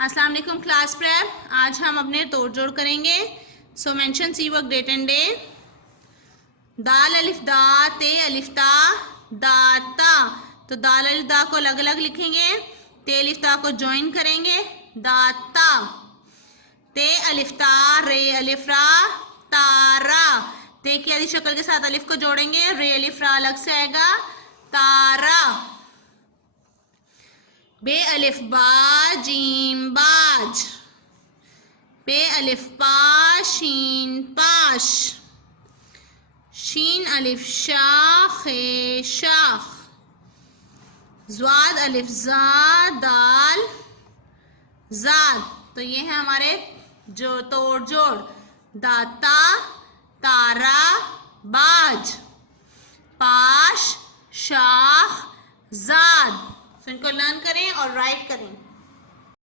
अस्सलाम वालेकुम class prep. आज हम अपने तोड़ जोड़ करेंगे। सो मेंशन सी वर्क डेट एंड डे। दाल अलिफ दा, ते अलिफ ता, दाता। तो दाल अलिफ दा को अलग अलग लिखेंगे, ते अलिफ ता को ज्वाइन करेंगे, दाता। ते अलिफ ता, रे अलिफ रा, तारा। ते की आदि शक्ल के साथ अलिफ को जोड़ेंगे, रे अलिफ रा अलग से आएगा, तारा। बे अलिफ बा, जीम बाज। बे अलिफ पा, शीन पाश। शीन अलिफ शाख, शाख। ज़्वाद अलिफ जा, दाल ज़ाद। तो ये है हमारे जो तोड़ जोड़, दाता, तारा, बाज, पाश, शाख, ज़ाद। तो इनको लर्न करें और राइट करें।